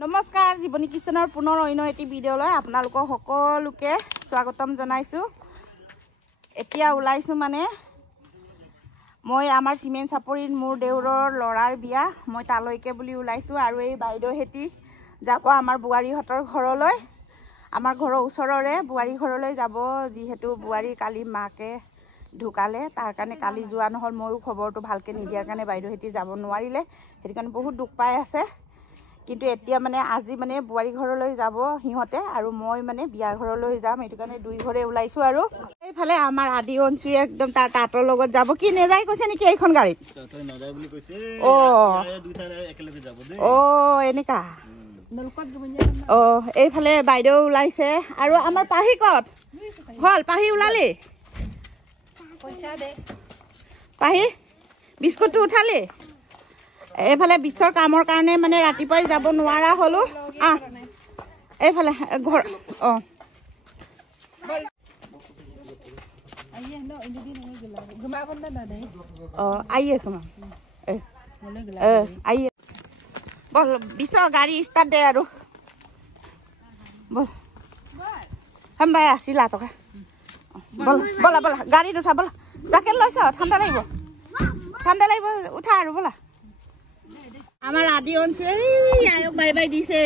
নমস্কাৰ জীৱনী কিচেনৰ পুনৰ অন্য এটি ভিডিঅ'লৈ আপোনালোকক সকলোকে স্বাগতম জনাইছো। এতিয়া ওলাইছো মানে মই আমাৰ সিমেন্ট চাপৰিত মোৰ দেউৰৰ লৰাৰ বিয়া মই তালৈকে বুলি ওলাইছো আৰু এই বাইদেউ হেতি যাব আমাৰ বুৱাৰীহঁতৰ ঘৰলৈ। আমাৰ ঘৰৰ ওচৰৰে বুৱাৰী ঘৰলৈ যাব যিহেতু বুৱাৰী কালি মাকে ঢুকালে তাৰ কাৰণে কালি যোৱা নহল ময়ো খবৰটো ভালকে নিদিয়াৰ কাৰণে বাইদেউ হেতি যাব নোৱাৰিলে হেতি কাৰণে বহুত দুখ পাই আছে। কিন্তু এতিয়া মানে আজি মানে বুৱাৰী ঘৰলৈ যাব সিহঁতে আৰু মই মানে বিয়া ঘৰলৈ যাম এটো কাৰণে দুই ঘৰে ওলাইছো আৰু এইফালে আমাৰ আদি অঞ্চুই একদম তাৰ তাতৰ লগত যাব কি নেযায় কৈছে নেকি এইখন গাড়ীত তই নাযায় বুলি কৈছে দুইটা একেলগে যাব দেই এনেকা এইফালে বাইদেউ ওলাইছে আৰু আমাৰ পাহি কত হল পাহি ওলালি পইচা দে পাহি বিস্কুটটো উঠালি এইফালে বিছৰ কামৰ কাৰণে মানে ৰাতিপুৱাই যাব নোৱাৰা হলো এইফালে ঘৰ বল বিছ গাড়ী ষ্টাৰ্ট দে আৰু বল হাম্বাই আছিলা টকা বল বলা বলা গাড়ীত উঠা বলা জাকেট লৈছ ঠাণ্ডা লাগিব উঠা আৰু বলা আমার আদি অঞ্চল আয়ক বাই বাই দিছে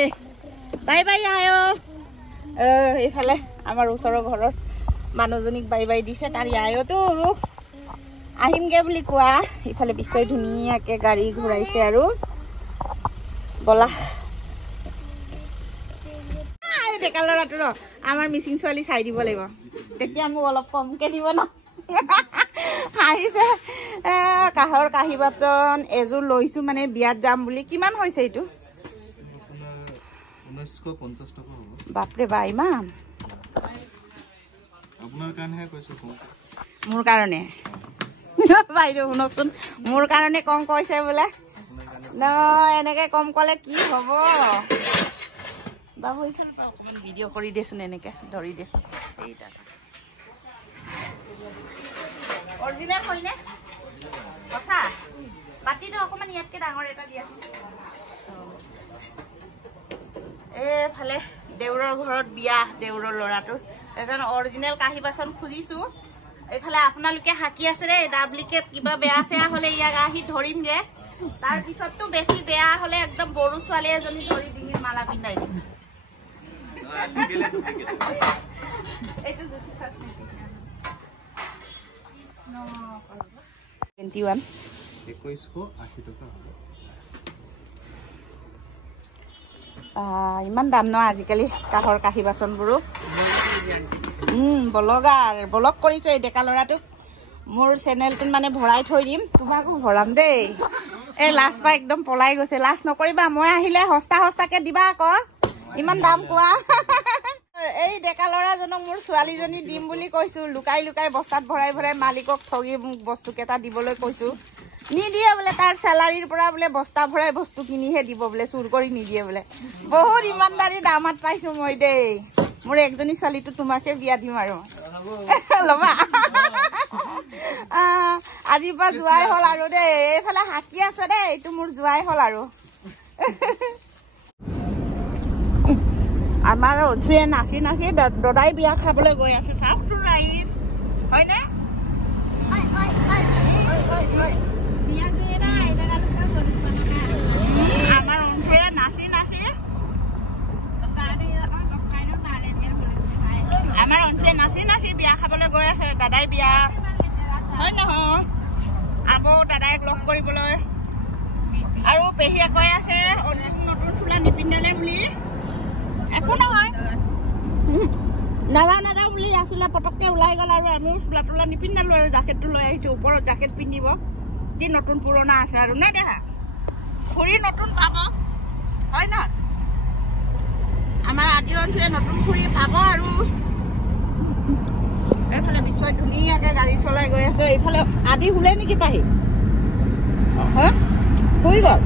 বাই বাই আয়ক এইফালে আমার ওচৰৰ ঘৰৰ মানুহজনীক বাই বাই দিছে তাৰ আয়তো আহিমগে বুলি কোৱা ইফালে বিশ্বই ধুনীয়াকে গাড়ী ঘূৰাইছে আৰু বলা ডেকা ল'ৰাটো ৰ আমাৰ মিচিং ছোৱালী চাই দিব লাগিব তেতিয়া মোক অলপ কমকে দিব ন হাঁহিছে কাহৰ কাঁহী বাচন এযোৰ লৈছো মানে বিয়াত যাম বুলি কিমান হৈছে এইটো 1950 টকা হ'ব বাপৰে বা ইমান আপোনাৰ কাৰণেহে কৈছো মোৰ কাৰণে বাইদেউ শুনকচোন মোৰ কাৰণে কম কৈছে বোলে ন এনেকে কম কলে কি হ'ব বাবু এইখন অকমান ভিডিঅ' কৰি দেচোন এনেকে ধৰি দেচোন এইটা অৰিজিনেল হয়নে সঁচা বাতিটো অকমান ইয়াতকে ডাঙৰ এটা দিয়া এইফালে দেউৰৰ ঘৰত বিয়া দেউৰৰ ল'ৰাটোৰ এজন অৰিজিনেল কাঁহী বাচন খুজিছো এইফালে আপোনালোকে হাকি আছে ৰে ডাব্লিকেট কিবা বেয়া চেয়া হলে ইয়াক আহি ধৰিমগে তাৰ পিছততো বেছি বেয়া হলে একদম বড়ো ছোৱালী এজনী ধৰি ডিঙিত মালা পিন্ধাই দিম এইটো জুতি চাচনি 21 ইমান দাম ন আজিকালি কাহৰ কাঁহী বাচনবোৰো ব্লগ কৰিছো এই ডেকা ল'ৰাটোক মোৰ চেনেলটোত মানে ভৰাই থৈ দিম তোমাকো ভৰাম দেই এই লাষ্ট পা একদম পলাই গৈছে লাষ্ট নকৰিবা মই আহিলে সস্তাকে দিবা আকৌ ইমান দাম কোৱা এই ডেকা ল'ৰাজনক মোৰ ছোৱালীজনী দিম বুলি কৈছো লুকাই লুকাই বস্তাত ভৰাই ভৰাই মালিকক ঠগি মোক বস্তু কেইটা দিবলৈ কৈছো নিদিয়ে বোলে তাৰ চেলাৰীৰ পৰা বোলে বস্তা ভৰাই বস্তু কিনিহে দিব বোলে চুৰ কৰি নিদিয়ে বোলে বহুত ইমানদাৰী দামত পাইছো মই দেই মোৰ একজনী ছোৱালীটো তোমাকে বিয়া দিম আৰু লবা আজিৰ পৰা যোৱাই হ'ল আৰু দেই এইফালে হাকি আছে দেই এইটো মোৰ যোৱাই হ'ল আৰু আমাৰ অঞ্চুৱে নাচি নাচি দদাই বিয়া খাবলৈ গৈ আছে চাওকচোন ৰাইত হয়নে আমাৰ অঞ্চুৱে নাচি নাচি আমাৰ অঞ্চুৱে নাচি নাচি বিয়া খাবলৈ গৈ আছে দাদাই বিয়া হয় নহয় আকৌ দাদাইক লগ কৰিবলৈ আৰু পেহীয়ে কৈ আছে নতুন চোলা নিপিন্ধালে বুলি একো নহয় নাযাওঁ বুলি আছিলে পটককে ওলাই গ'ল আৰু আমিও চোলা তোলা নিপিন্ধালো আৰু জাকেটটো লৈ আহিছো ওপৰত জাকেট পিন্ধিব যি নতুন পুৰণা আছে আৰু নাই দেখা খুৰী নতুন পাব হয় ন আমাৰ আদি অঞ্চলে নতুন খুৰী পাব আৰু এইফালে বিশ্বই ধুনীয়াকে গাড়ী চলাই গৈ আছে এইফালে আদি শুলে নেকি পাহি শুই গ'ল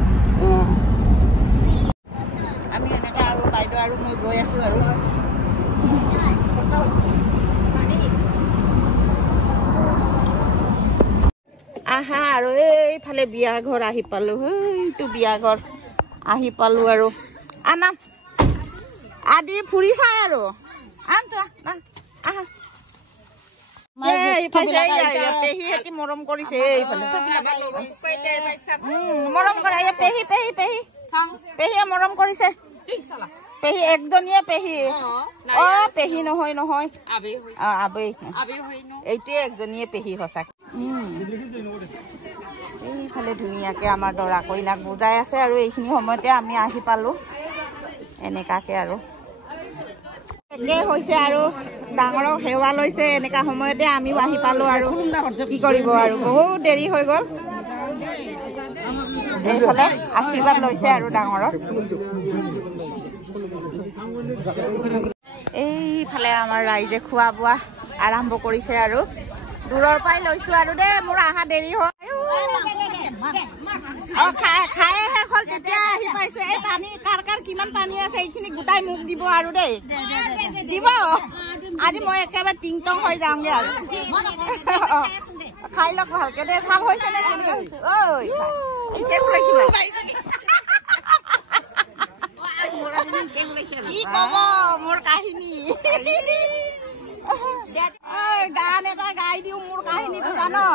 আমি এনেকে আৰু বাইদেউ আৰু মই গৈ আছো আৰু আহা আৰু এইফালে বিয়া ঘৰ আহি পালো এইটো বিয়া ঘৰ আহি পালো আৰু আনা আদি ফুৰি চাই আৰু পেহী মৰম কৰিছে এইফালে মৰম কৰা পেহী পেহী পেহী পেহীয়ে মৰম কৰিছে পেহী একজনীয়ে পেহী অ পেহী নহয় নহয় আবেই এইটোৱে একজনীয়ে পেহী সঁচাকে এইফালে ধুনীয়াকে আমাৰ দৰা কইনাক বুজাই আছে আৰু এইখিনি সময়তে আমি আহি পালো এনেকাকে আৰু একে হৈছে আৰু ডাঙৰক সেৱা লৈছে এনেকা সময়তে আমিও আহি পালো আৰু কি কৰিব আৰু বহুত দেৰি হৈ গ'ল এইফালে আশীৰ্বাদ লৈছে আৰু ডাঙৰক এইফালে আমাৰ ৰাইজে খোৱা বোৱা আৰম্ভ কৰিছে আৰু দূৰৰ পৰাই লৈছো আৰু দেই মোৰ আহা দেৰি হ'ল খাই শেষ হ'ল তেতিয়া আহি পাইছো এই পানী কাৰ কাৰ কিমান পানী আছে এইখিনি গোটাই মোক দিব আৰু দেই দিব আজি মই একেবাৰে টিং টং হৈ যাওঁগে আৰু খাই লওক ভালকে দেই ভাল হৈছে নে কেনেকে কি কব মোৰ কাহিনী গান এটা গাই দিওঁ মোৰ কাহিনীটো জানো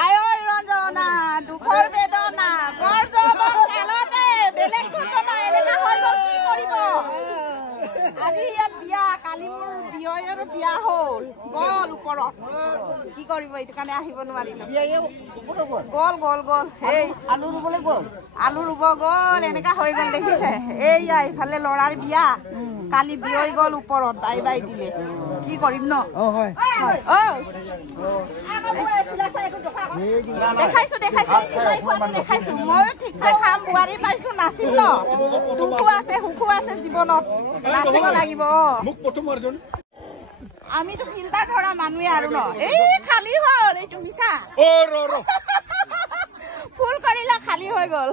আয় ৰঞ্জনা দুখৰ বেদনা বৰ যৌৱন কালতে বেলেগ ঘটনা এনেকা হৈ গ'ল কি কৰিব আজি ইয়াত বিয়া কালি মোৰ বিয়ৰ বিয়া হ'ল গ'ল ওপৰত কি কৰিব এইটো কাৰণে আহিব নোৱাৰিলো গ'ল গ'ল গ'ল এই আলু ৰুবলৈ গ'ল আলু ৰুব গ'ল এনেকা হৈ গ'ল দেখিছে এইয়া ইফালে ল'ৰাৰ বিয়া কালি বিয়ই গ'ল ওপৰত বাই বাই দিলে কি কৰিম ন দেখাইছো দেখাইছো দেখাইছো ময়ো ঠিকছে খাম বোৱাৰী পাইছো নাচিম ন দুখো আছে সুখো আছে জীৱনত নাচিব লাগিব আমিতো ফিল্টাৰ ধৰা মানুহে আৰু ন এই খালী হ'ল এইটো মিছা ফুল কৰিলে খালী হৈ গ'ল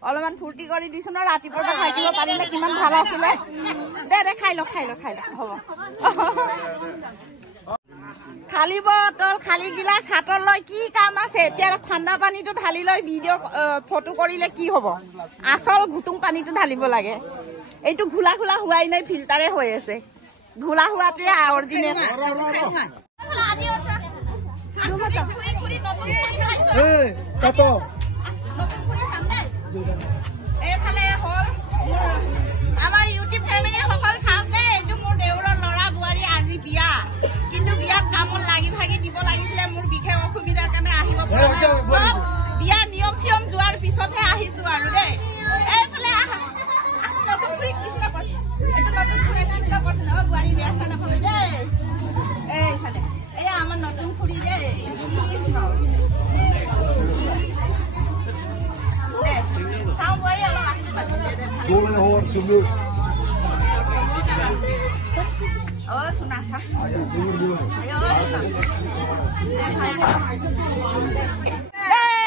অলপমান ফূৰ্তি কৰি দিছো ন ৰাতিপুৱা থাকিব পাৰিলে কিমান ভাল আছিলে দে খাই ল হ'ব খালী বটল খালী গিলাচ হাতত লৈ কি কাম আছে এতিয়া ঠাণ্ডা পানীটো ঢালি লৈ ভিডিঅ' ফটো কৰিলে কি হ'ব আচল ঘুটুং পানীটো ঢালিব লাগে এইটো ঘোলা ঘোলা হোৱাই নাই ফিল্টাৰে হৈ আছে ঘোলা হোৱাটোৱে অৰিজিনেল এইফালে হ'ল আমাৰ ইউটিউব ফেমিলি সকল চাওক দেই এইটো মোৰ দেউৰৰ ল'ৰা বোৱাৰী আজি বিয়া কিন্তু বিয়াত কামত লাগি ভাগি দিব লাগিছিলে মোৰ বিশেষ অসুবিধাৰ কাৰণে আহিব পৰা নাই বিয়াৰ নিয়ম চিয়ম যোৱাৰ পিছতহে আহিছো আৰু দেই এইফালে নতুন খুৰী কৃষ্ণপথ এইটো নতুন খুৰী কৃষ্ণপথ ন বোৱাৰী বেয়া চা নাপাবি দেই এইফালে এয়া আমাৰ নতুন খুৰী দেই কৃষ্ণ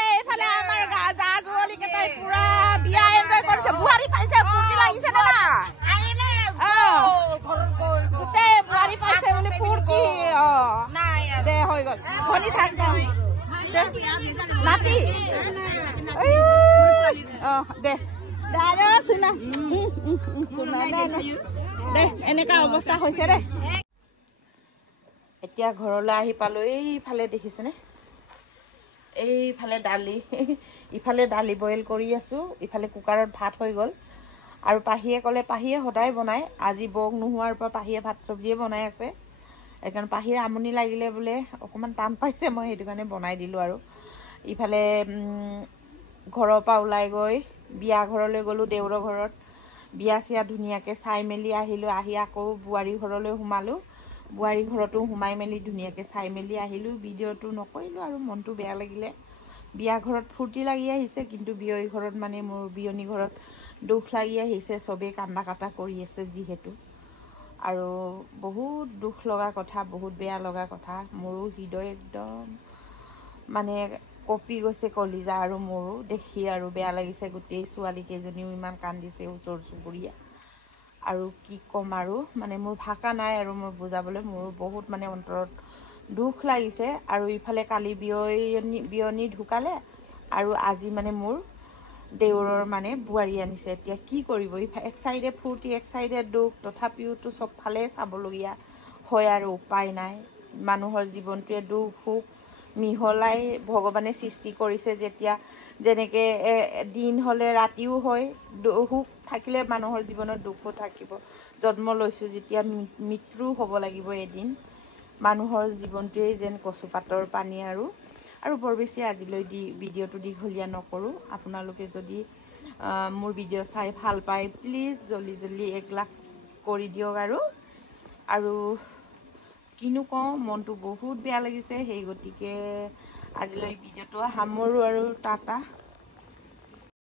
এইফালে আমাৰ জা জুৱলি কেইটাই পুৰা বিয়া এনজয় কৰিছে বোৱাৰী পাইছে ফূৰ্তি লাগিছে নে না গোটেই বোৱাৰী পাইছে বুলি ফূৰ্তি দে হৈ গ'ল শুনি থাক নাতি দে শুনা দে এনেকা অৱস্থা হৈছে দে এতিয়া ঘৰলৈ আহি পালো এইফালে দেখিছেনে এইফালে দালি ইফালে দালি বইল কৰি আছো ইফালে কুকাৰত ভাত হৈ গ'ল আৰু পাহিয়ে ক'লে পাহিয়ে সদায় বনায় আজি বৌক নোহোৱাৰ পৰা পাহিয়ে ভাত চব্জিয়ে বনাই আছে সেইকাৰণে পাহিৰ আমনি লাগিলে বোলে অকণমান টান পাইছে মই সেইটো কাৰণে বনাই দিলোঁ আৰু ইফালে ঘৰৰ পৰা ওলাই গৈ বিয়া ঘৰলৈ গ'লোঁ দেউৰৰ ঘৰত বিয়া চিয়া ধুনীয়াকৈ চাই মেলি আহিলোঁ আহি আকৌ বোৱাৰী ঘৰলৈ সোমালোঁ বোৱাৰী ঘৰতো সোমাই মেলি ধুনীয়াকৈ চাই মেলি আহিলোঁ ভিডিঅ'টো নকৰিলোঁ আৰু মনটো বেয়া লাগিলে বিয়া ঘৰত ফূৰ্তি লাগি আহিছে কিন্তু বিয়ৈ ঘৰত মানে মোৰ বিয়নী ঘৰত দুখ লাগি আহিছে চবেই কান্দা কাটা কৰি আছে যিহেতু আৰু বহুত দুখ লগা কথা বহুত বেয়া লগা কথা মোৰো হৃদয় একদম মানে কঁপি গৈছে কলিজা আৰু মোৰো দেখি আৰু বেয়া লাগিছে গোটেই ছোৱালীকেইজনীও ইমান কান্দিছে ওচৰ চুবুৰীয়া আৰু কি ক'ম আৰু মানে মোৰ ভাষা নাই আৰু মই বুজাবলৈ মোৰো বহুত মানে অন্তৰত দুখ লাগিছে আৰু ইফালে কালি বিয়নী ঢুকালে আৰু আজি মানে মোৰ দেউৰৰ মানে বোৱাৰী আনিছে। এতিয়া কি কৰিব, এক চাইডে ফূৰ্তি এক চাইডে দুখ, তথাপিওতো চবফালে চাবলগীয়া হয় আৰু উপায় নাই। মানুহৰ জীৱনটোৱে দুখ সুখ মিহলাই ভগৱানে সৃষ্টি কৰিছে যেতিয়া, যেনেকৈ দিন হ'লে ৰাতিও হয়, সুখ থাকিলে মানুহৰ জীৱনত দুখো থাকিব। জন্ম লৈছোঁ যেতিয়া মৃত্যু হ'ব লাগিব এদিন। মানুহৰ জীৱনটোৱেই যেন কচুপাতৰ পানী আৰু বৰ বেছি আজিলৈ ভিডিঅ'টো দীঘলীয়া নকৰোঁ। আপোনালোকে যদি মোৰ ভিডিঅ' চাই ভাল পায় প্লিজ জলদি জলদি 1 লাখ কৰি দিয়ক। আৰু কিনো কওঁ, মনটো বহুত বেয়া লাগিছে। সেই গতিকে আজিলৈ ভিডিঅ'টো সামৰোঁ আৰু টাটা।